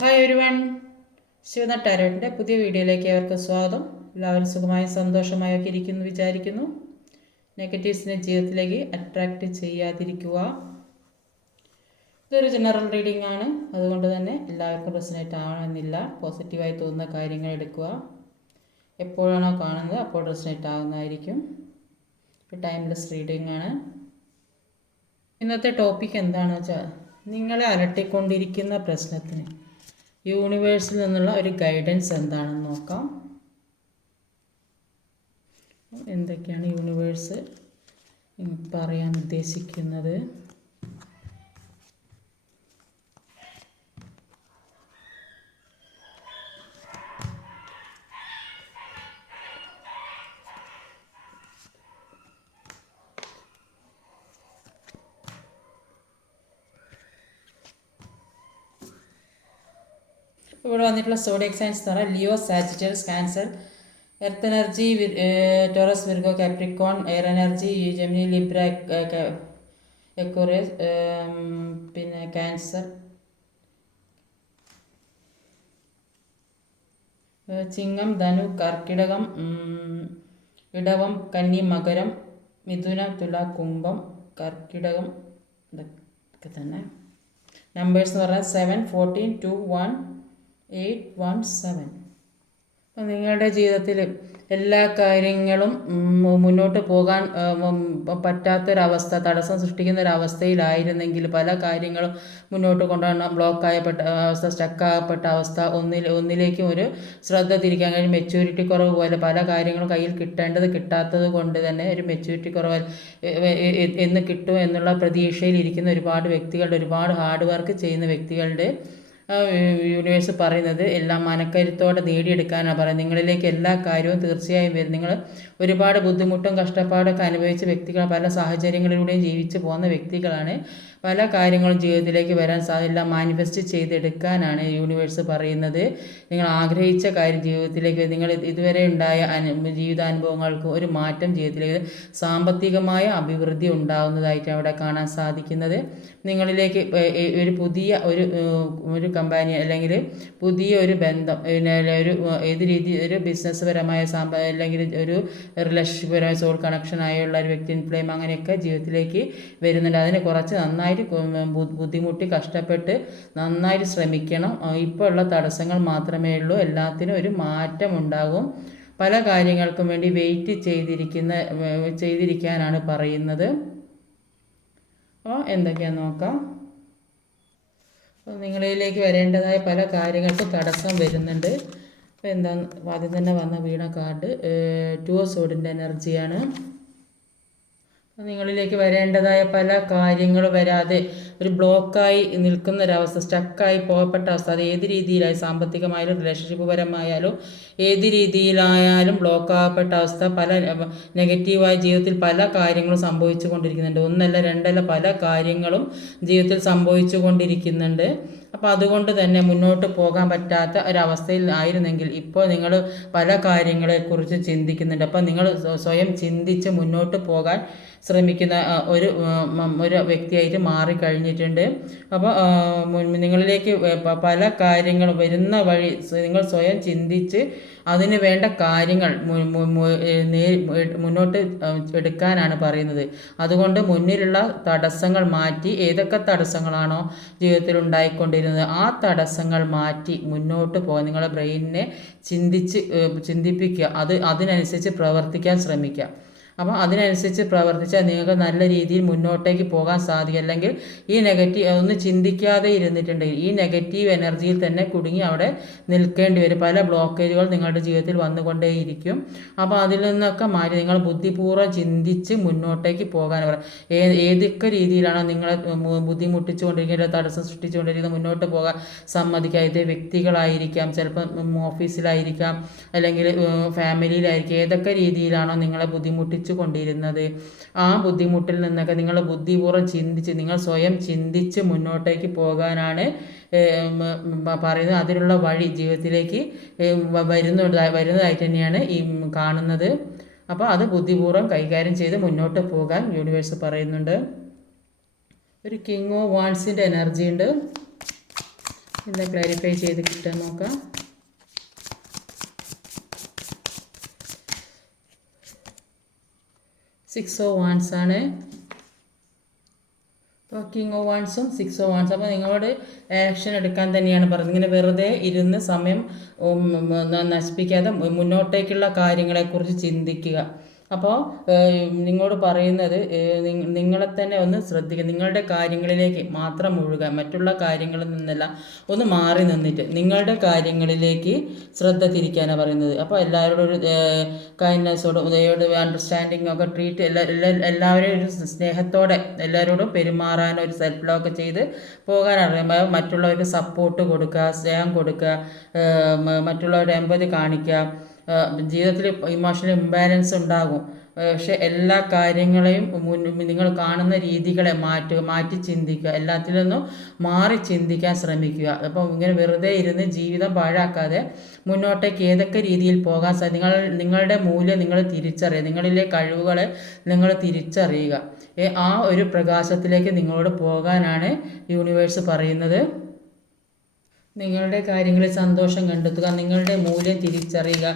Hi everyone, Sivanath ടാരോട്ടിൻ്റെ പുതിയ വീഡിയോയിലേക്ക് അവർക്ക് സ്വാഗതം. എല്ലാവരും സുഖമായും സന്തോഷമായൊക്കെ ഇരിക്കുന്നു വിചാരിക്കുന്നു. നെഗറ്റീവ്സിനെ ജീവിതത്തിലേക്ക് അട്രാക്റ്റ് ചെയ്യാതിരിക്കുക. ഇതൊരു ജനറൽ റീഡിംഗ് ആണ്, അതുകൊണ്ട് തന്നെ എല്ലാവർക്കും റെസനേറ്റ് ആവണമെന്നില്ല. പോസിറ്റീവായി തോന്നുന്ന കാര്യങ്ങൾ എടുക്കുക. എപ്പോഴാണോ കാണുന്നത് അപ്പോൾ റെസനേറ്റ് ആകുന്നതായിരിക്കും. ഒരു ടൈംലെസ് റീഡിംഗ് ആണ്. ഇന്നത്തെ ടോപ്പിക് എന്താണെന്ന് വെച്ചാൽ, നിങ്ങളെ അലട്ടിക്കൊണ്ടിരിക്കുന്ന പ്രശ്നത്തിന് യൂണിവേഴ്സിൽ നിന്നുള്ള ഒരു ഗൈഡൻസ് എന്താണെന്ന് നോക്കാം. എന്തൊക്കെയാണ് യൂണിവേഴ്സ് പറയാൻ ഉദ്ദേശിക്കുന്നത്? ഇവിടെ വന്നിട്ടുള്ള സോഡിയക് സൈൻസ് എന്ന് പറഞ്ഞാൽ Leo, Sagittarius, Cancer, earth energy, Taurus, Virgo, Capricorn, air energy, Gemini, Libra, Aquarius, പിന്നെ ക്യാൻസർ, ചിങ്ങം, ധനു, കർക്കിടകം, ഇടവം, കന്നി, മകരം, മിഥുന, തുല, കുംഭം, കർക്കിടകം, ഇതൊക്കെ തന്നെ. നമ്പേഴ്സ് എന്ന് പറഞ്ഞാൽ 7, 14, 2, 1, 8, 1, 7. അപ്പം നിങ്ങളുടെ ജീവിതത്തിൽ എല്ലാ കാര്യങ്ങളും മുന്നോട്ട് പോകാൻ പറ്റാത്തൊരവസ്ഥ, തടസ്സം സൃഷ്ടിക്കുന്ന ഒരവസ്ഥയിലായിരുന്നെങ്കിൽ, പല കാര്യങ്ങളും മുന്നോട്ട് കൊണ്ടുപോകണം, ബ്ലോക്കായപ്പെട്ട അവസ്ഥ, സ്റ്റക്കാകപ്പെട്ട അവസ്ഥ, ഒന്നിലേക്കും ഒരു ശ്രദ്ധ തിരിക്കാൻ കഴിയും, മെച്യൂരിറ്റി കുറവ് പോലെ പല കാര്യങ്ങളും കയ്യിൽ കിട്ടാത്തത് കൊണ്ട് തന്നെ ഒരു മെച്യൂരിറ്റി കുറവ് എന്ന് കിട്ടും എന്നുള്ള പ്രതീക്ഷയിൽ ഇരിക്കുന്ന ഒരുപാട് വ്യക്തികളുടെ, ഒരുപാട് ഹാർഡ് വർക്ക് ചെയ്യുന്ന വ്യക്തികളുടെ യൂണിവേഴ്സ് പറയുന്നത് എല്ലാം മനക്കരുത്തോടെ നേടിയെടുക്കാനാണ് പറയുന്നത്. നിങ്ങളിലേക്ക് എല്ലാ കാര്യവും തീർച്ചയായും വരും. നിങ്ങൾ ഒരുപാട് ബുദ്ധിമുട്ടും കഷ്ടപ്പാടൊക്കെ അനുഭവിച്ച വ്യക്തികൾ, പല സാഹചര്യങ്ങളിലൂടെയും ജീവിച്ചു പോകുന്ന വ്യക്തികളാണ്. പല കാര്യങ്ങളും ജീവിതത്തിലേക്ക് വരാൻ സാധ്യത മാനിഫെസ്റ്റ് ചെയ്തെടുക്കാനാണ് യൂണിവേഴ്സ് പറയുന്നത്. നിങ്ങൾ ആഗ്രഹിച്ച കാര്യം ജീവിതത്തിലേക്ക്, നിങ്ങൾ ഇതുവരെ ഉണ്ടായ ജീവിതാനുഭവങ്ങൾക്ക് ഒരു മാറ്റം ജീവിതത്തിലേക്ക്, സാമ്പത്തികമായ അഭിവൃദ്ധി ഉണ്ടാകുന്നതായിട്ട് അവിടെ കാണാൻ സാധിക്കുന്നത്. നിങ്ങളിലേക്ക് ഒരു പുതിയ ഒരു കമ്പാനി അല്ലെങ്കിൽ പുതിയ ഒരു ബന്ധം, പിന്നെ ഒരു ഏത് രീതി, ഒരു ബിസിനസ് പരമായ അല്ലെങ്കിൽ ഒരു റിലേഷൻഷിപ്പ് പരമായ സോൾ കണക്ഷൻ ആയുള്ള ഒരു വ്യക്തി, ഫ്ലെയിം, അങ്ങനെയൊക്കെ ജീവിതത്തിലേക്ക് വരുന്നുണ്ട്. അതിന് കുറച്ച് നന്നായിട്ട് ബുദ്ധിമുട്ടി കഷ്ടപ്പെട്ട് നന്നായിട്ട് ശ്രമിക്കണം. ഇപ്പോൾ ഉള്ള തടസ്സങ്ങൾ മാത്രമേ ഉള്ളൂ, എല്ലാത്തിനും ഒരു മാറ്റം ഉണ്ടാകും. പല കാര്യങ്ങൾക്കും വേണ്ടി വെയിറ്റ് ചെയ്തിരിക്കാനാണ് പറയുന്നത്. അപ്പോൾ എന്തൊക്കെയാണെന്ന് നോക്കാം. നിങ്ങളിലേക്ക് വരേണ്ടതായ പല കാര്യങ്ങൾക്കും തടസ്സം വരുന്നുണ്ട്. അപ്പോൾ എന്താന്ന് ആദ്യം തന്നെ വന്ന വീണ കാർഡ് 2 ഓഫ് സോഡിൻ്റെ എനർജിയാണ്. നിങ്ങളിലേക്ക് വരേണ്ടതായ പല കാര്യങ്ങളും വരാതെ ഒരു ബ്ലോക്കായി നിൽക്കുന്നൊരവസ്ഥ, സ്റ്റക്കായി പോകപ്പെട്ട അവസ്ഥ, അത് ഏത് രീതിയിലായാലും, സാമ്പത്തികമായാലും റിലേഷൻഷിപ്പ് പരമായാലും ഏത് രീതിയിലായാലും ബ്ലോക്കാകപ്പെട്ട അവസ്ഥ, പല നെഗറ്റീവായ ജീവിതത്തിൽ പല കാര്യങ്ങളും സംഭവിച്ചു കൊണ്ടിരിക്കുന്നുണ്ട്. ഒന്നല്ല രണ്ടല്ല, പല കാര്യങ്ങളും ജീവിതത്തിൽ സംഭവിച്ചു കൊണ്ടിരിക്കുന്നുണ്ട്. അപ്പോൾ അതുകൊണ്ട് തന്നെ മുന്നോട്ട് പോകാൻ പറ്റാത്ത ഒരവസ്ഥയിൽ ആയിരുന്നെങ്കിൽ ഇപ്പോൾ നിങ്ങൾ പല കാര്യങ്ങളെക്കുറിച്ച് ചിന്തിക്കുന്നുണ്ട്. അപ്പോൾ നിങ്ങൾ സ്വയം ചിന്തിച്ച് മുന്നോട്ട് പോകാൻ ശ്രമിക്കുന്ന ഒരു വ്യക്തിയായിട്ട് മാറിക്കഴിഞ്ഞിട്ടുണ്ട്. അപ്പോൾ നിങ്ങളിലേക്ക് പല കാര്യങ്ങൾ വരുന്ന വഴി നിങ്ങൾ സ്വയം ചിന്തിച്ച് അതിന് വേണ്ട കാര്യങ്ങൾ മുന്നോട്ട് എടുക്കാനാണ് പറയുന്നത്. അതുകൊണ്ട് മുന്നിലുള്ള തടസ്സങ്ങൾ മാറ്റി, ഏതൊക്കെ തടസ്സങ്ങളാണോ ജീവിതത്തിൽ ഉണ്ടായിക്കൊണ്ടിരുന്നത് ആ തടസ്സങ്ങൾ മാറ്റി മുന്നോട്ട് പോകാൻ നിങ്ങളുടെ ബ്രെയിനിനെ ചിന്തിപ്പിക്കുക, അതിനനുസരിച്ച് പ്രവർത്തിക്കാൻ ശ്രമിക്കുക. അപ്പോൾ അതിനനുസരിച്ച് പ്രവർത്തിച്ചാൽ നിങ്ങൾക്ക് നല്ല രീതിയിൽ മുന്നോട്ടേക്ക് പോകാൻ സാധിക്കും. അല്ലെങ്കിൽ ഈ നെഗറ്റീവ് ഒന്നും ചിന്തിക്കാതെ ഇരുന്നിട്ടുണ്ടെങ്കിൽ ഈ നെഗറ്റീവ് എനർജിയിൽ തന്നെ കുടുങ്ങി അവിടെ നിൽക്കേണ്ടി വരും. പല ബ്ലോക്കേജുകൾ നിങ്ങളുടെ ജീവിതത്തിൽ വന്നുകൊണ്ടേയിരിക്കും. അപ്പോൾ അതിൽ നിന്നൊക്കെ മാറി നിങ്ങൾ ബുദ്ധിപൂർവ്വം ചിന്തിച്ച് മുന്നോട്ടേക്ക് പോകാൻ പറയാം. ഏതൊക്കെ രീതിയിലാണോ നിങ്ങളെ ബുദ്ധിമുട്ടിച്ചുകൊണ്ടിരിക്കുന്നത്, തടസ്സം സൃഷ്ടിച്ചുകൊണ്ടിരിക്കുന്നത്, മുന്നോട്ട് പോകാൻ സമ്മതിക്കുക. ഇത് വ്യക്തികളായിരിക്കാം, ചിലപ്പോൾ ഓഫീസിലായിരിക്കാം, അല്ലെങ്കിൽ ഫാമിലിയിലായിരിക്കും. ഏതൊക്കെ രീതിയിലാണോ നിങ്ങളെ കൊണ്ടിരുന്നത് ആ ബുദ്ധിമുട്ടിൽ നിന്നൊക്കെ നിങ്ങൾ ബുദ്ധിപൂർവ്വം ചിന്തിച്ച്, നിങ്ങൾ സ്വയം ചിന്തിച്ച് മുന്നോട്ടേക്ക് പോകാനാണ് പറയുന്നത്. അതിനുള്ള വഴി ജീവിതത്തിലേക്ക് വരുന്നതായിട്ട് തന്നെയാണ് ഈ കാണുന്നത്. അപ്പോൾ അത് ബുദ്ധിപൂർവ്വം കൈകാര്യം ചെയ്ത് മുന്നോട്ട് പോകാൻ യൂണിവേഴ്സ് പറയുന്നുണ്ട്. ഒരു കിങ് ഓഫ് വാൻസിൻ്റെ എനർജി ഉണ്ട്. എന്താ ക്ലാരിഫൈ ചെയ്ത് കിട്ടാൻ നോക്കാം. സിക്സ് ഓഫ് വാൻസ് ആണ്. അപ്പോൾ കിങ് ഓഫ് വാൻസും 6 ഓഫ് വാൻസ്. അപ്പോൾ നിങ്ങളോട് ആക്ഷൻ എടുക്കാൻ തന്നെയാണ് പറയുന്നത്. ഇങ്ങനെ വെറുതെ ഇരുന്ന് സമയം നശിപ്പിക്കാതെ മുന്നോട്ടേക്കുള്ള കാര്യങ്ങളെക്കുറിച്ച് ചിന്തിക്കുക. അപ്പോൾ നിങ്ങളോട് പറയുന്നത് നിങ്ങളെ തന്നെ ഒന്ന് ശ്രദ്ധിക്കുക. നിങ്ങളുടെ കാര്യങ്ങളിലേക്ക് മാത്രം മുഴുകുക. മറ്റുള്ള കാര്യങ്ങളിൽ നിന്നല്ല, ഒന്ന് മാറി നിന്നിട്ട് നിങ്ങളുടെ കാര്യങ്ങളിലേക്ക് ശ്രദ്ധ തിരിക്കാനാണ് പറയുന്നത്. അപ്പോൾ എല്ലാവരോടും ഒരു കൈൻഡ്നെസ്സോടും അണ്ടർസ്റ്റാൻഡിങ് ഒക്കെ ട്രീറ്റ് എല്ലാവരെയും ഒരു സ്നേഹത്തോടെ എല്ലാവരോടും പെരുമാറാൻ, ഒരു സെൽഫ് ലോക്ക് ചെയ്ത് പോകാനറിയാം. മറ്റുള്ളവർക്ക് സപ്പോർട്ട് കൊടുക്കുക, സ്നേഹം കൊടുക്കുക, മറ്റുള്ളവരുടെ എമ്പതി കാണിക്കുക. ജീവിതത്തിൽ ഇമോഷണൽ ഇംബാലൻസ് ഉണ്ടാകും. പക്ഷെ എല്ലാ കാര്യങ്ങളെയും നിങ്ങൾ കാണുന്ന രീതികളെ മാറ്റി ചിന്തിക്കുക. എല്ലാത്തിൽ നിന്നും മാറി ചിന്തിക്കാൻ ശ്രമിക്കുക. അപ്പം ഇങ്ങനെ വെറുതെ ഇരുന്ന് ജീവിതം പാഴാക്കാതെ മുന്നോട്ടേക്ക് ഏതൊക്കെ രീതിയിൽ പോകാൻ നിങ്ങളുടെ മൂല്യം നിങ്ങൾ തിരിച്ചറിയുക. നിങ്ങളിലെ കഴിവുകളെ നിങ്ങൾ തിരിച്ചറിയുക. ആ ഒരു പ്രകാശത്തിലേക്ക് നിങ്ങളോട് പോകാനാണ് യൂണിവേഴ്സ് പറയുന്നത്. നിങ്ങളുടെ കാര്യങ്ങളിൽ സന്തോഷം കണ്ടെത്തുക, നിങ്ങളുടെ മൂല്യം തിരിച്ചറിയുക,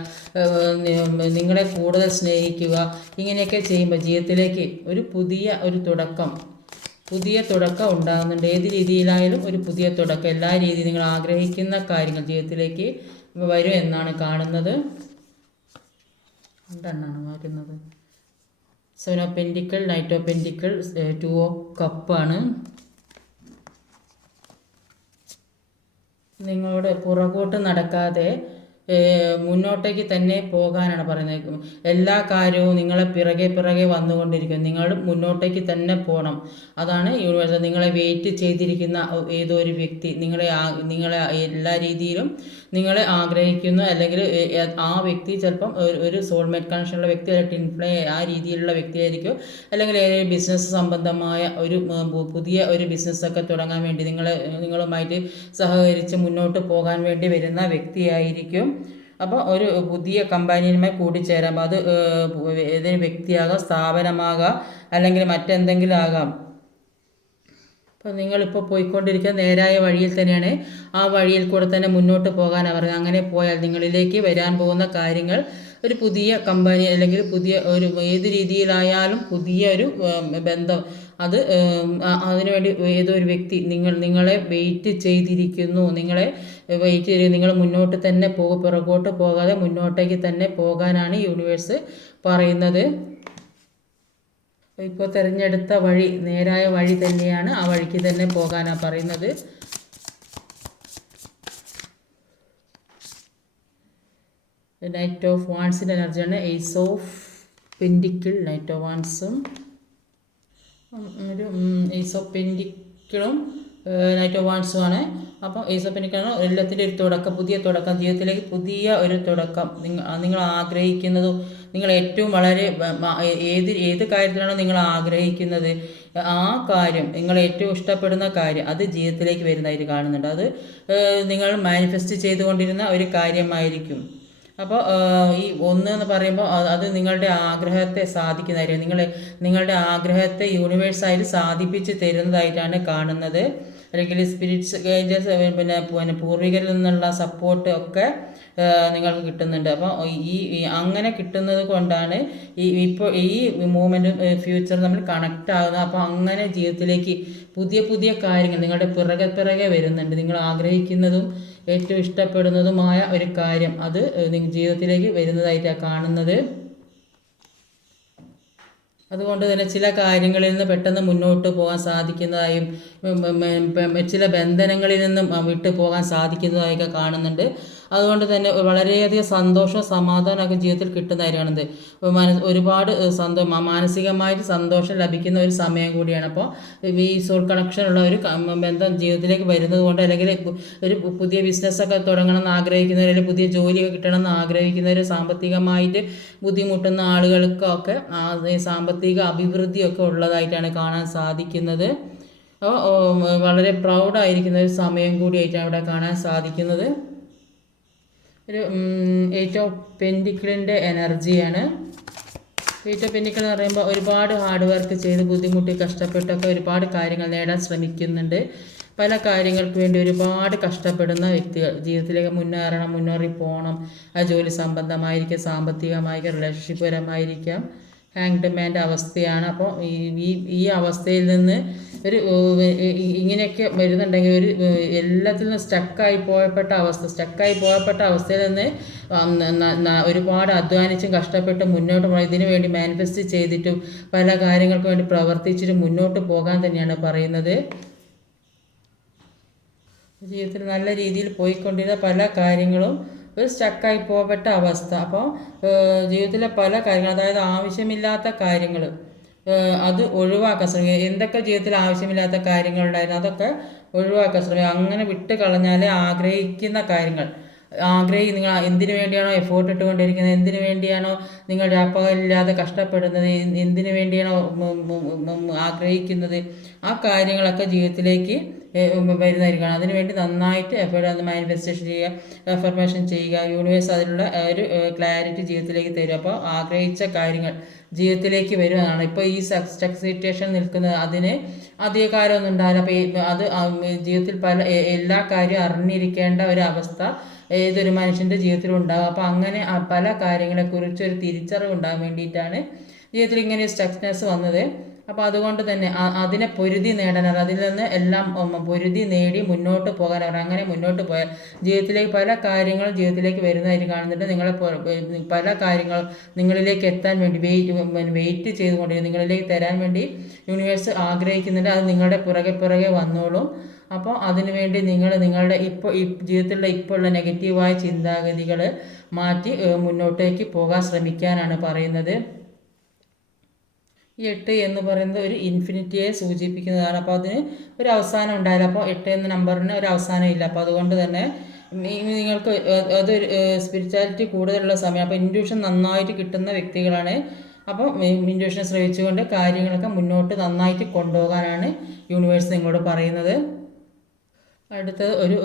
നിങ്ങളെ കൂടുതൽ സ്നേഹിക്കുക. ഇങ്ങനെയൊക്കെ ചെയ്യുമ്പോൾ ജീവിതത്തിലേക്ക് ഒരു പുതിയ തുടക്കം ഉണ്ടാകുന്നുണ്ട്. ഏത് രീതിയിലായാലും ഒരു പുതിയ തുടക്കം, എല്ലാ രീതിയിലും നിങ്ങൾ ആഗ്രഹിക്കുന്ന കാര്യങ്ങൾ ജീവിതത്തിലേക്ക് വരും എന്നാണ് കാണുന്നത്. രണ്ടെണ്ണമാണ് മാറ്റുന്നത്. 7 of pentacle, knight of pentacle, 2 of കപ്പാണ്. നിങ്ങളോട് പുറകോട്ട് നടക്കാതെ മുന്നോട്ടേക്ക് തന്നെ പോകാനാണ് പറയുന്നത്. എല്ലാ കാര്യവും നിങ്ങളെ പിറകെ വന്നുകൊണ്ടിരിക്കും. നിങ്ങൾ മുന്നോട്ടേക്ക് തന്നെ പോകണം. അതാണ് യൂണിവേഴ്സ്. നിങ്ങളെ വെയിറ്റ് ചെയ്തിരിക്കുന്ന ഏതോ ഒരു വ്യക്തി നിങ്ങളെ എല്ലാ രീതിയിലും നിങ്ങളെ ആഗ്രഹിക്കുന്നു. അല്ലെങ്കിൽ ആ വ്യക്തി ചിലപ്പം ഒരു സോൾമേറ്റ് കണക്ഷനുള്ള വ്യക്തി, ടിൻ ഫ്ലെയിം ആ രീതിയിലുള്ള വ്യക്തിയായിരിക്കും. അല്ലെങ്കിൽ ബിസിനസ് സംബന്ധമായ പുതിയ ഒരു ബിസിനസ്സൊക്കെ തുടങ്ങാൻ വേണ്ടി നിങ്ങളുമായിട്ട് സഹകരിച്ച് മുന്നോട്ട് പോകാൻ വേണ്ടി വരുന്ന വ്യക്തിയായിരിക്കും. അപ്പോൾ ഒരു പുതിയ കമ്പാനിയുമായി കൂടിച്ചേരാം. അത് ഏതൊരു വ്യക്തിയാകാം, സ്ഥാപനമാകാം, അല്ലെങ്കിൽ മറ്റെന്തെങ്കിലും ആകാം. അപ്പോൾ നിങ്ങളിപ്പോൾ പോയിക്കൊണ്ടിരിക്കുന്ന നേരായ വഴിയിൽ തന്നെയാണ്. ആ വഴിയിൽ കൂടെ തന്നെ മുന്നോട്ട് പോകാനാണ് പറയുന്നത്. അങ്ങനെ പോയാൽ നിങ്ങളിലേക്ക് വരാൻ പോകുന്ന കാര്യങ്ങൾ ഒരു പുതിയ കമ്പനി, അല്ലെങ്കിൽ ഏത് രീതിയിലായാലും പുതിയ ഒരു ബന്ധം, അത് അതിനുവേണ്ടി ഏതോ ഒരു വ്യക്തി നിങ്ങളെ വെയിറ്റ് ചെയ്തിരിക്കുന്നു. നിങ്ങൾ മുന്നോട്ട് തന്നെ പിറകോട്ട് പോകാതെ മുന്നോട്ടേക്ക് തന്നെ പോകാനാണ് യൂണിവേഴ്സ് പറയുന്നത്. ഇപ്പോൾ തിരഞ്ഞെടുത്ത വഴി നേരായ വഴി തന്നെയാണ്. ആ വഴിക്ക് തന്നെ പോകാനാണ് പറയുന്നത്. നൈറ്റ് ഓഫ് വാൻസിൻ്റെ എനർജിയാണ്. Ace of pentacle, knight of വാൻസും ഏസ് ഓഫ് പെൻറ്റിക്കിളും നൈറ്റ് ഓഫ് വാൻസുമാണ്. അപ്പോൾ ഏസ് ഓഫ് പെൻറ്റിക്കിളാണ് എല്ലാത്തിൻ്റെ ഒരു തുടക്കം, പുതിയ തുടക്കം, ജീവിതത്തിലേക്ക് പുതിയ ഒരു തുടക്കം. നിങ്ങൾ ആഗ്രഹിക്കുന്നതും നിങ്ങൾ ഏറ്റവും വളരെ ഏത് കാര്യത്തിലാണോ നിങ്ങൾ ആഗ്രഹിക്കുന്നത്, ആ കാര്യം, നിങ്ങൾ ഏറ്റവും ഇഷ്ടപ്പെടുന്ന കാര്യം, അത് ജീവിതത്തിലേക്ക് വരുന്നതായിട്ട് കാണുന്നുണ്ട്. അത് നിങ്ങൾ മാനിഫെസ്റ്റ് ചെയ്തുകൊണ്ടിരുന്ന ഒരു കാര്യമായിരിക്കും. അപ്പോൾ ഈ 1 എന്ന് പറയുമ്പോൾ അത് നിങ്ങളുടെ ആഗ്രഹത്തെ സാധിക്കുന്നതായിരിക്കും. നിങ്ങളുടെ ആഗ്രഹത്തെ യൂണിവേഴ്സായിട്ട് സാധിപ്പിച്ച് തരുന്നതായിട്ടാണ് കാണുന്നത്. അല്ലെങ്കിൽ സ്പിരിറ്റ്സ് ഏഞ്ചൽസ്, പിന്നെ പൂർവികരിൽ നിന്നുള്ള സപ്പോർട്ട് ഒക്കെ നിങ്ങൾക്ക് കിട്ടുന്നുണ്ട്. അപ്പോൾ അങ്ങനെ കിട്ടുന്നത് കൊണ്ടാണ് ഇപ്പോൾ ഈ മൂമെൻറ്റും ഫ്യൂച്ചറും തമ്മിൽ കണക്റ്റ് ആകുന്നത്. അപ്പോൾ അങ്ങനെ ജീവിതത്തിലേക്ക് പുതിയ കാര്യങ്ങൾ നിങ്ങളുടെ പിറകെ വരുന്നുണ്ട്. നിങ്ങൾ ആഗ്രഹിക്കുന്നതും ഏറ്റവും ഇഷ്ടപ്പെടുന്നതുമായ ഒരു കാര്യം, അത് ജീവിതത്തിലേക്ക് വരുന്നതായിട്ടാണ് കാണുന്നത്. അതുകൊണ്ട് തന്നെ ചില കാര്യങ്ങളിൽ നിന്ന് പെട്ടെന്ന് മുന്നോട്ട് പോകാൻ സാധിക്കുന്നതായും ചില ബന്ധനങ്ങളിൽ നിന്നും വിട്ടു പോകാൻ സാധിക്കുന്നതായൊക്കെ കാണുന്നുണ്ട്. അതുകൊണ്ട് തന്നെ വളരെയധികം സന്തോഷവും സമാധാനമൊക്കെ ജീവിതത്തിൽ കിട്ടുന്നതായിരിക്കണത്. ഒരുപാട് മാനസികമായിട്ട് സന്തോഷം ലഭിക്കുന്ന ഒരു സമയം കൂടിയാണ്. അപ്പോൾ ഈ സോൾ കണക്ഷനുള്ള ഒരു ബന്ധം ജീവിതത്തിലേക്ക് വരുന്നത് കൊണ്ട്, അല്ലെങ്കിൽ ഒരു പുതിയ ബിസിനസ്സൊക്കെ തുടങ്ങണമെന്ന് ആഗ്രഹിക്കുന്നവർ, അല്ലെങ്കിൽ പുതിയ ജോലിയൊക്കെ കിട്ടണമെന്ന് ആഗ്രഹിക്കുന്നവർ, സാമ്പത്തികമായിട്ട് ബുദ്ധിമുട്ടുന്ന ആളുകൾക്കൊക്കെ സാമ്പത്തിക അഭിവൃദ്ധിയൊക്കെ ഉള്ളതായിട്ടാണ് കാണാൻ സാധിക്കുന്നത്. വളരെ പ്രൗഡായിരിക്കുന്ന ഒരു സമയം കൂടിയായിട്ടാണ് ഇവിടെ കാണാൻ സാധിക്കുന്നത്. ഒരു 8 ഓഫ് പെൻറ്റിക്കിളിൻ്റെ എനർജിയാണ്. 8 ഓഫ് പെൻറ്റിക്കിൾ എന്ന് പറയുമ്പോൾ ഒരുപാട് ഹാർഡ് വർക്ക് ചെയ്ത് ബുദ്ധിമുട്ടി കഷ്ടപ്പെട്ടൊക്കെ ഒരുപാട് കാര്യങ്ങൾ നേടാൻ ശ്രമിക്കുന്നുണ്ട്. പല കാര്യങ്ങൾക്ക് വേണ്ടി ഒരുപാട് കഷ്ടപ്പെടുന്ന വ്യക്തികൾ, ജീവിതത്തിലേക്ക് മുന്നേറണം, മുന്നേറി പോകണം. ആ ജോലി സംബന്ധമായിരിക്കാം, സാമ്പത്തികമായിരിക്കാം, റിലേഷൻഷിപ്പ് പരമായിരിക്കാം, ഹാങ്ഡ് മാൻ്റെ അവസ്ഥയാണ്. അപ്പോൾ ഈ അവസ്ഥയിൽ നിന്ന് ഒരു ഇങ്ങനെയൊക്കെ വരുന്നുണ്ടെങ്കിൽ ഒരു എല്ലാത്തിൽ നിന്നും സ്റ്റക്കായി പോയപ്പെട്ട അവസ്ഥയിൽ നിന്ന് ഒരുപാട് അധ്വാനിച്ചും കഷ്ടപ്പെട്ടും മുന്നോട്ട് പോകണം. ഇതിനു വേണ്ടി മാനിഫെസ്റ്റ് ചെയ്തിട്ടും പല കാര്യങ്ങൾക്ക് വേണ്ടി പ്രവർത്തിച്ചിട്ടും മുന്നോട്ട് പോകാൻ തന്നെയാണ് പറയുന്നത്. ജീവിതത്തിൽ നല്ല രീതിയിൽ പോയിക്കൊണ്ടിരുന്ന പല കാര്യങ്ങളും ഒരു സ്റ്റക്കായി പോകപ്പെട്ട അവസ്ഥ. അപ്പോൾ ജീവിതത്തിലെ പല കാര്യങ്ങൾ, അതായത് ആവശ്യമില്ലാത്ത കാര്യങ്ങൾ, അത് ഒഴിവാക്കാൻ ശ്രമിക്കുക. എന്തൊക്കെ ജീവിതത്തിൽ ആവശ്യമില്ലാത്ത കാര്യങ്ങളുണ്ടായിരുന്നു അതൊക്കെ ഒഴിവാക്കാൻ ശ്രമിക്കുക. അങ്ങനെ വിട്ട് കളഞ്ഞാൽ ആഗ്രഹിക്കുന്ന കാര്യങ്ങൾ, നിങ്ങൾ എന്തിനു വേണ്ടിയാണോ എഫേർട്ട് ഇട്ടുകൊണ്ടിരിക്കുന്നത്, എന്തിനു വേണ്ടിയാണോ നിങ്ങൾ രാപ്പകലില്ലാതെ കഷ്ടപ്പെടുന്നത്, എന്തിനു വേണ്ടിയാണോ ആഗ്രഹിക്കുന്നത്, ആ കാര്യങ്ങളൊക്കെ ജീവിതത്തിലേക്ക് വരുന്നതായിരിക്കണം. അതിനുവേണ്ടി നന്നായിട്ട് എഫേർട്ട് മാനിഫെസ്റ്റേഷൻ ചെയ്യുക, അഫർമേഷൻ ചെയ്യുക. യൂണിവേഴ്സ് അതിനുള്ള ഒരു ക്ലാരിറ്റി ജീവിതത്തിലേക്ക് തരും. അപ്പോൾ ആഗ്രഹിച്ച കാര്യങ്ങൾ ജീവിതത്തിലേക്ക് വരുന്നതാണ്. ഇപ്പോൾ ഈ സ്റ്റക്ക് സിറ്റുവേഷൻ നിൽക്കുന്നത് അതിന് അധിക കാലമൊന്നും ഉണ്ടാവില്ല. അപ്പോൾ അത് ജീവിതത്തിൽ എല്ലാ കാര്യവും അറിഞ്ഞിരിക്കേണ്ട ഒരു അവസ്ഥ ഏതൊരു മനുഷ്യൻ്റെ ജീവിതത്തിലും ഉണ്ടാകും. അപ്പോൾ അങ്ങനെ പല കാര്യങ്ങളെക്കുറിച്ച് ഒരു തിരിച്ചറിവ് ഉണ്ടാകാൻ വേണ്ടിയിട്ടാണ് ജീവിതത്തിൽ ഇങ്ങനെ സ്റ്റക്നെസ് വന്നത്. അപ്പോൾ അതുകൊണ്ട് തന്നെ അതിനെ പൊരുതി നേടാനാണ്, അതിൽ നിന്ന് എല്ലാം പൊരുതി നേടി മുന്നോട്ട് പോകാനാണ്. അങ്ങനെ മുന്നോട്ട് പോയാൽ ജീവിതത്തിലേക്ക് പല കാര്യങ്ങളും ജീവിതത്തിലേക്ക് വരുന്നതായിട്ട് കാണുന്നുണ്ട്. നിങ്ങളെ പല കാര്യങ്ങളും നിങ്ങളിലേക്ക് എത്താൻ വേണ്ടി വെയിറ്റ് ചെയ്തുകൊണ്ട് നിങ്ങളിലേക്ക് തരാൻ വേണ്ടി യൂണിവേഴ്സ് ആഗ്രഹിക്കുന്നുണ്ട്. അത് നിങ്ങളുടെ പുറകെ വന്നോളും. അപ്പോൾ അതിനുവേണ്ടി നിങ്ങളുടെ ജീവിതത്തിലുള്ള ഇപ്പോഴുള്ള നെഗറ്റീവായ ചിന്താഗതികൾ മാറ്റി മുന്നോട്ടേക്ക് പോകാൻ ശ്രമിക്കാനാണ് പറയുന്നത്. 8 എന്ന് പറയുന്നത് ഒരു ഇൻഫിനിറ്റിയെ സൂചിപ്പിക്കുന്നതാണ്. അപ്പോൾ അതിന് ഒരു അവസാനം ഉണ്ടായില്ല. അപ്പോൾ 8 എന്ന നമ്പറിന് ഒരു അവസാനം ഇല്ല. അപ്പോൾ അതുകൊണ്ട് തന്നെ നിങ്ങൾക്ക് അതൊരു സ്പിരിച്വാലിറ്റി കൂടുതലുള്ള സമയം. അപ്പോൾ ഇൻഡ്യൂഷൻ നന്നായിട്ട് കിട്ടുന്ന വ്യക്തികളാണ്. അപ്പോൾ ഇൻഡ്യൂഷൻ ശ്രമിച്ചുകൊണ്ട് കാര്യങ്ങളൊക്കെ മുന്നോട്ട് നന്നായിട്ട് കൊണ്ടുപോകാനാണ് യൂണിവേഴ്സ് നിങ്ങളോട് പറയുന്നത്. അടുത്തത് ഒരു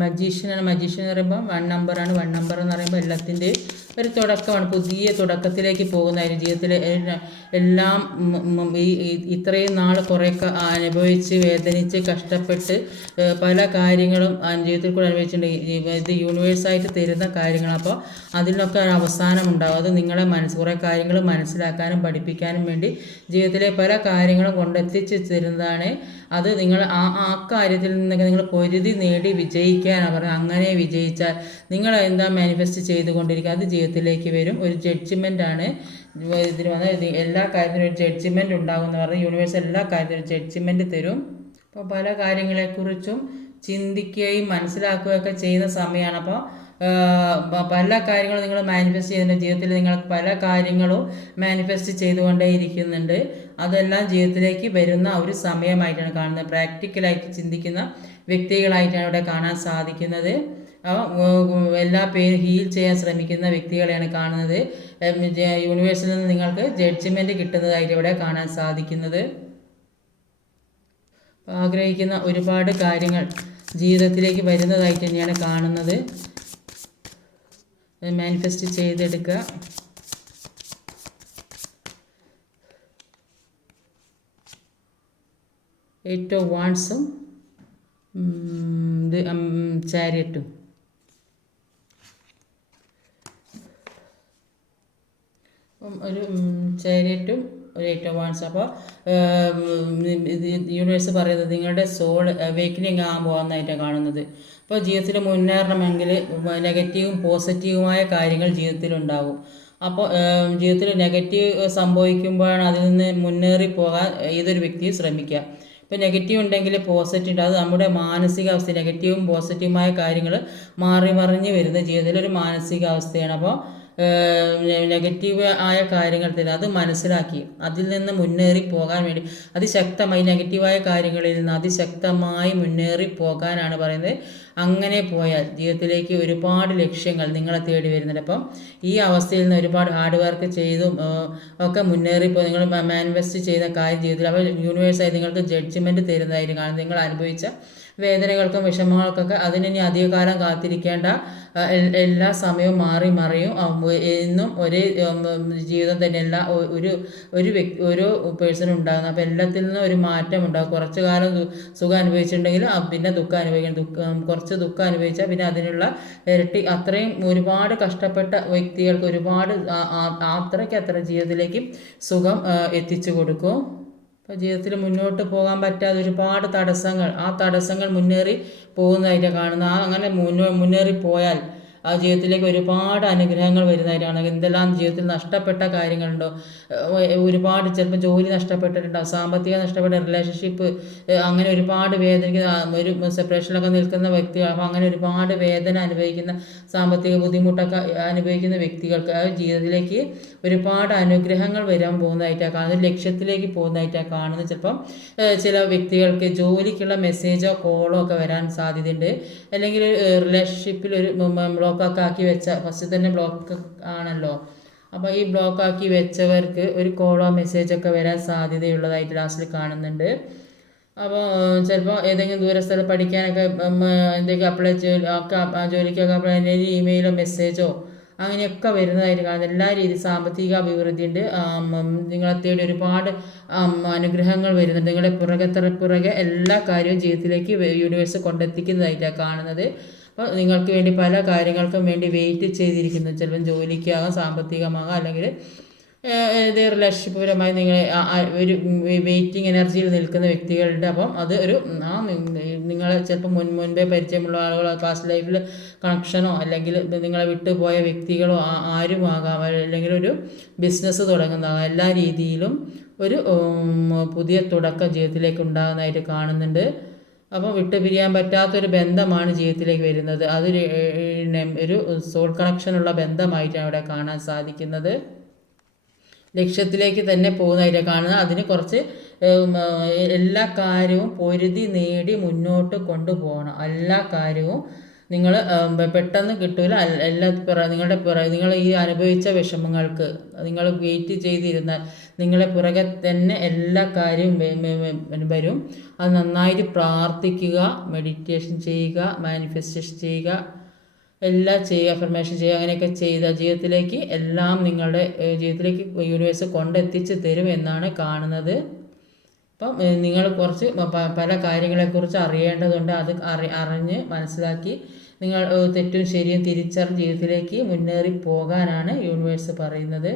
മജീഷ്യനാണ്. മജീഷ്യൻ എന്ന് പറയുമ്പോൾ 1 നമ്പറാണ്. 1 നമ്പർ എന്ന് പറയുമ്പോൾ എല്ലാത്തിൻ്റെയും ഒരു തുടക്കമാണ്. പുതിയ തുടക്കത്തിലേക്ക് പോകുന്നതായിരുന്നു. ജീവിതത്തിൽ എല്ലാം ഇത്രയും നാൾ കുറേയൊക്കെ അനുഭവിച്ച് വേദനിച്ച് കഷ്ടപ്പെട്ട് പല കാര്യങ്ങളും ജീവിതത്തിൽ കൂടെ അനുഭവിച്ചിട്ടുണ്ട്. ഇത് യൂണിവേഴ്സായിട്ട് തരുന്ന കാര്യങ്ങൾ. അപ്പോൾ അതിനൊക്കെ ഒരു അവസാനം ഉണ്ടാകും. അത് നിങ്ങളെ കുറേ കാര്യങ്ങൾ മനസ്സിലാക്കാനും പഠിപ്പിക്കാനും വേണ്ടി ജീവിതത്തിലെ പല കാര്യങ്ങളും കൊണ്ടെത്തിച്ച് തരുന്നതാണ്. അത് നിങ്ങൾ ആ കാര്യത്തിൽ നിന്നൊക്കെ നിങ്ങൾ പൊരുതി നേടി വിജയിക്കാനാണ് പറയുന്നത്. അങ്ങനെ വിജയിച്ചാൽ നിങ്ങൾ എന്താ മാനിഫെസ്റ്റ് ചെയ്തുകൊണ്ടിരിക്കുക, അത് ജീവിതത്തിലേക്ക് വരും. ഒരു ജഡ്ജ്മെൻ്റാണ് ഇതിന് വന്നാൽ. എല്ലാ കാര്യത്തിലും ഒരു ജഡ്ജ്മെൻറ്റ് ഉണ്ടാകും എന്ന് പറഞ്ഞാൽ യൂണിവേഴ്സ് എല്ലാ കാര്യത്തിലും ഒരു ജഡ്ജ്മെൻറ്റ് തരും. അപ്പോൾ പല കാര്യങ്ങളെക്കുറിച്ചും ചിന്തിക്കുകയും മനസ്സിലാക്കുകയൊക്കെ ചെയ്യുന്ന സമയമാണ്. അപ്പോൾ പല കാര്യങ്ങളും നിങ്ങൾ മാനിഫെസ്റ്റ് ചെയ്യുന്നുണ്ട്. ജീവിതത്തിൽ നിങ്ങൾ പല കാര്യങ്ങളും മാനിഫെസ്റ്റ് ചെയ്തുകൊണ്ടേ ഇരിക്കുന്നുണ്ട്. അതെല്ലാം ജീവിതത്തിലേക്ക് വരുന്ന ഒരു സമയമായിട്ടാണ് കാണുന്നത്. പ്രാക്ടിക്കലായിട്ട് ചിന്തിക്കുന്ന വ്യക്തികളായിട്ടാണ് ഇവിടെ കാണാൻ സാധിക്കുന്നത്. എല്ലാ പേരും ഹീൽ ചെയ്യാൻ ശ്രമിക്കുന്ന വ്യക്തികളെയാണ് കാണുന്നത്. യൂണിവേഴ്സിൽ നിന്ന് നിങ്ങൾക്ക് ജഡ്ജ്മെൻറ്റ് കിട്ടുന്നതായിട്ട് ഇവിടെ കാണാൻ സാധിക്കുന്നത്. ആഗ്രഹിക്കുന്ന ഒരുപാട് കാര്യങ്ങൾ ജീവിതത്തിലേക്ക് വരുന്നതായിട്ട് തന്നെയാണ് കാണുന്നത്. മാനിഫെസ്റ്റ് ചെയ്തെടുക്കുക. എയ്റ്റ് ഓഫ് വാൻഡ്സും ചാരിയറ്റും. ഒരു ചാരിയറ്റും ഒരു 8 ഓഫ് വാൻഡ്സ്. അപ്പോൾ യൂണിവേഴ്സ് പറയുന്നത് നിങ്ങളുടെ സോൾ അവേക്കനിങ് ആകാൻ പോകുന്നതായിട്ടാണ് കാണുന്നത്. അപ്പോൾ ജീവിതത്തിൽ മുന്നേറണമെങ്കിൽ നെഗറ്റീവും പോസിറ്റീവുമായ കാര്യങ്ങൾ ജീവിതത്തിലുണ്ടാവും. അപ്പോൾ ജീവിതത്തിൽ നെഗറ്റീവ് സംഭവിക്കുമ്പോഴാണ് അതിൽ നിന്ന് മുന്നേറി പോകാൻ ഏതൊരു വ്യക്തിയും ശ്രമിക്കുക. ഇപ്പോൾ നെഗറ്റീവ് ഉണ്ടെങ്കിൽ പോസിറ്റീവ് ഉണ്ട്. അത് നമ്മുടെ മാനസികാവസ്ഥ, നെഗറ്റീവും പോസിറ്റീവുമായ കാര്യങ്ങൾ മാറി മറിഞ്ഞ് വരുന്ന ജീവിതത്തിലൊരു മാനസികാവസ്ഥയാണ്. അപ്പോൾ നെഗറ്റീവ് ആയ കാര്യങ്ങൾ തന്നെ അത് മനസ്സിലാക്കി അതിൽ നിന്ന് മുന്നേറി പോകാൻ വേണ്ടി അതിശക്തമായി നെഗറ്റീവായ കാര്യങ്ങളിൽ നിന്ന് അതിശക്തമായി മുന്നേറി പോകാനാണ് പറയുന്നത്. അങ്ങനെ പോയാൽ ജീവിതത്തിലേക്ക് ഒരുപാട് ലക്ഷ്യങ്ങൾ നിങ്ങളെ തേടി വരുന്നുണ്ട്. അപ്പം ഈ അവസ്ഥയിൽ നിന്ന് ഒരുപാട് ഹാർഡ് വർക്ക് ചെയ്തും ഒക്കെ മുന്നേറിപ്പോൾ നിങ്ങൾ മാനിഫെസ്റ്റ് ചെയ്ത കാര്യം ജീവിതത്തിൽ അവർ യൂണിവേഴ്സായി നിങ്ങൾക്ക് ജഡ്ജ്മെൻറ്റ് തരുന്നതായിട്ട് കാണും. നിങ്ങൾ അനുഭവിച്ച വേദനകൾക്കും വിഷമങ്ങൾക്കൊക്കെ അതിനി അധികകാലം കാത്തിരിക്കേണ്ട. എല്ലാ സമയവും മാറി മറിയും. എന്നും ഒരേ ജീവിതം തന്നെയല്ല ഓരോ പേഴ്സണും ഉണ്ടാകുന്നത്. അപ്പോൾ എല്ലാത്തിൽ നിന്നും ഒരു മാറ്റം ഉണ്ടാകും. കുറച്ച് കാലം സുഖം അനുഭവിച്ചിട്ടുണ്ടെങ്കിൽ പിന്നെ ദുഃഖം അനുഭവിക്കണം. കുറച്ച് ദുഃഖം അനുഭവിച്ചാൽ പിന്നെ അതിനുള്ള ഇരട്ടി അത്രയും ഒരുപാട് കഷ്ടപ്പെട്ട വ്യക്തികൾക്ക് ഒരുപാട് അത്ര ജീവിതത്തിലേക്ക് സുഖം എത്തിച്ചു കൊടുക്കും. അപ്പോൾ ജീവിതത്തിൽ മുന്നോട്ട് പോകാൻ പറ്റാതെ ഒരുപാട് തടസ്സങ്ങൾ, ആ തടസ്സങ്ങൾ മുന്നേറി പോകുന്നതായിട്ടാണ് കാണുന്നത്. അങ്ങനെ മുന്നേറിപ്പോയാൽ ആ ജീവിതത്തിലേക്ക് ഒരുപാട് അനുഗ്രഹങ്ങൾ വരുന്നതായിട്ടാണ്. എന്തെല്ലാം ജീവിതത്തിൽ നഷ്ടപ്പെട്ട കാര്യങ്ങളുണ്ടോ, ഒരുപാട് ചിലപ്പോൾ ജോലി നഷ്ടപ്പെട്ടിട്ടുണ്ടാവും, സാമ്പത്തികം നഷ്ടപ്പെട്ട, റിലേഷൻഷിപ്പ്, അങ്ങനെ ഒരുപാട് വേദനിക്കുന്ന ഒരു സെപ്പറേഷനിലൊക്കെ നിൽക്കുന്ന വ്യക്തികൾ. അപ്പോൾ അങ്ങനെ ഒരുപാട് വേദന അനുഭവിക്കുന്ന, സാമ്പത്തിക ബുദ്ധിമുട്ടൊക്കെ അനുഭവിക്കുന്ന വ്യക്തികൾക്ക് ആ ജീവിതത്തിലേക്ക് ഒരുപാട് അനുഗ്രഹങ്ങൾ വരാൻ പോകുന്നതായിട്ടാണ് കാണുന്നത്. ലക്ഷ്യത്തിലേക്ക് പോകുന്നതായിട്ടാണ് കാണുന്നത്. ചിലപ്പം ചില വ്യക്തികൾക്ക് ജോലിക്കുള്ള മെസ്സേജോ കോളോ ഒക്കെ വരാൻ സാധ്യതയുണ്ട്. അല്ലെങ്കിൽ റിലേഷൻഷിപ്പിൽ ഒരു ബ്ലോക്കൊക്കെ ആക്കി വെച്ച, ഫസ്റ്റ് തന്നെ ബ്ലോക്ക് ആണല്ലോ, അപ്പോൾ ഈ ബ്ലോക്കാക്കി വെച്ചവർക്ക് ഒരു കോളോ മെസ്സേജൊക്കെ വരാൻ സാധ്യതയുള്ളതായിട്ട് ലാസ്റ്റിൽ കാണുന്നുണ്ട്. അപ്പോൾ ചിലപ്പോൾ ഏതെങ്കിലും ദൂരസ്ഥലം പഠിക്കാനൊക്കെ എന്തെങ്കിലും അപ്ലൈ ജോലിക്കൊക്കെ അപ്ലൈ ഇമെയിലോ മെസ്സേജോ അങ്ങനെയൊക്കെ വരുന്നതായിട്ട് കാണുന്നത്. എല്ലാ രീതിയും സാമ്പത്തിക അഭിവൃദ്ധി ഉണ്ട്. നിങ്ങളെ തേടി ഒരുപാട് അനുഗ്രഹങ്ങൾ വരുന്നുണ്ട്. നിങ്ങളുടെ പുറകെ എല്ലാ കാര്യവും ജീവിതത്തിലേക്ക് യൂണിവേഴ്സ് കൊണ്ടെത്തിക്കുന്നതായിട്ടാണ് കാണുന്നത്. അപ്പോൾ നിങ്ങൾക്ക് വേണ്ടി പല കാര്യങ്ങൾക്കും വേണ്ടി വെയിറ്റ് ചെയ്തിരിക്കുന്നു. ചിലപ്പം ജോലിക്കാകാം, സാമ്പത്തികമാകാം, അല്ലെങ്കിൽ ഏത് റിലേഷൻഷിപ്പ് പരമായി നിങ്ങൾ ഒരു വെയിറ്റിംഗ് എനർജിയിൽ നിൽക്കുന്ന വ്യക്തികളുണ്ട്. അപ്പം അത് ഒരു നിങ്ങളെ ചിലപ്പോൾ മുൻപേ പരിചയമുള്ള ആളുകളോ പാസ്റ്റ് ലൈഫിൽ കണക്ഷനോ അല്ലെങ്കിൽ നിങ്ങളെ വിട്ടുപോയ വ്യക്തികളോ ആരുമാകാം, അല്ലെങ്കിൽ ഒരു ബിസിനസ് തുടങ്ങുന്നതാകാം. എല്ലാ രീതിയിലും ഒരു പുതിയ തുടക്കം ജീവിതത്തിലേക്ക് ഉണ്ടാകുന്നതായിട്ട് കാണുന്നുണ്ട്. അപ്പോൾ വിട്ടുപിരിയാൻ പറ്റാത്തൊരു ബന്ധമാണ് ജീവിതത്തിലേക്ക് വരുന്നത്. ഒരു സോൾ കണക്ഷനുള്ള ബന്ധമായിട്ടാണ് അവിടെ കാണാൻ സാധിക്കുന്നത്. ലക്ഷ്യത്തിലേക്ക് തന്നെ പോകുന്നതായിട്ട് കാണുന്നത്. അതിന് കുറച്ച് എല്ലാ കാര്യവും പൊരുതി നേടി മുന്നോട്ട് കൊണ്ടുപോകണം. എല്ലാ കാര്യവും നിങ്ങൾ പെട്ടെന്ന് കിട്ടൂല. നിങ്ങൾ ഈ അനുഭവിച്ച വിഷമങ്ങൾക്ക് നിങ്ങൾ വെയിറ്റ് ചെയ്തിരുന്നാൽ നിങ്ങളെ പുറകെ തന്നെ എല്ലാ കാര്യവും വരും. അത് നന്നായിട്ട് പ്രാർത്ഥിക്കുക, മെഡിറ്റേഷൻ ചെയ്യുക, മാനിഫെസ്റ്റേഷൻ ചെയ്യുക, എല്ലാം ചെയ്യുക, അഫർമേഷൻ ചെയ്യുക. അങ്ങനെയൊക്കെ ചെയ്ത ജീവിതത്തിലേക്ക് എല്ലാം നിങ്ങളുടെ ജീവിതത്തിലേക്ക് യൂണിവേഴ്സ് കൊണ്ടെത്തിച്ച് തരും എന്നാണ് കാണുന്നത്. അപ്പം നിങ്ങൾ കുറച്ച് പല കാര്യങ്ങളെക്കുറിച്ച് അറിയേണ്ടതുണ്ട്. അത് അറിഞ്ഞ് മനസ്സിലാക്കി നിങ്ങൾ തെറ്റും ശരിയും തിരിച്ചറിഞ്ഞ് ജീവിതത്തിലേക്ക് മുന്നേറി പോകാനാണ് യൂണിവേഴ്സ് പറയുന്നത്.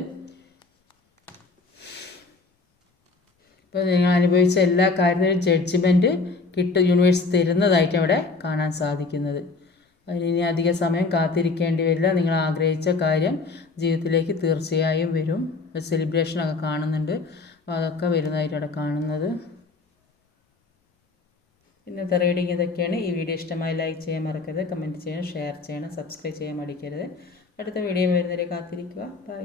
ഇപ്പോൾ നിങ്ങൾ അനുഭവിച്ച എല്ലാ കാര്യത്തിലും ജഡ്ജ്മെൻറ്റ് യൂണിവേഴ്സ് തരുന്നതായിട്ട് അവിടെ കാണാൻ സാധിക്കുന്നത്. അതിനി അധിക സമയം കാത്തിരിക്കേണ്ടി വരില്ല. നിങ്ങൾ ആഗ്രഹിച്ച കാര്യം ജീവിതത്തിലേക്ക് തീർച്ചയായും വരും. സെലിബ്രേഷനൊക്കെ കാണുന്നുണ്ട്. അപ്പോൾ അതൊക്കെ വരുന്നതായിട്ട് അവിടെ കാണുന്നത്. ഇന്നത്തെ റീഡിങ് ഇതൊക്കെയാണ്. ഈ വീഡിയോ ഇഷ്ടമായി ലൈക്ക് ചെയ്യാൻ മറക്കരുത്, കമൻറ്റ് ചെയ്യണം, ഷെയർ ചെയ്യണം, സബ്സ്ക്രൈബ് ചെയ്യാൻ മടിക്കരുത്. അടുത്ത വീഡിയോ വരുന്നവരെ കാത്തിരിക്കുക. ബൈ.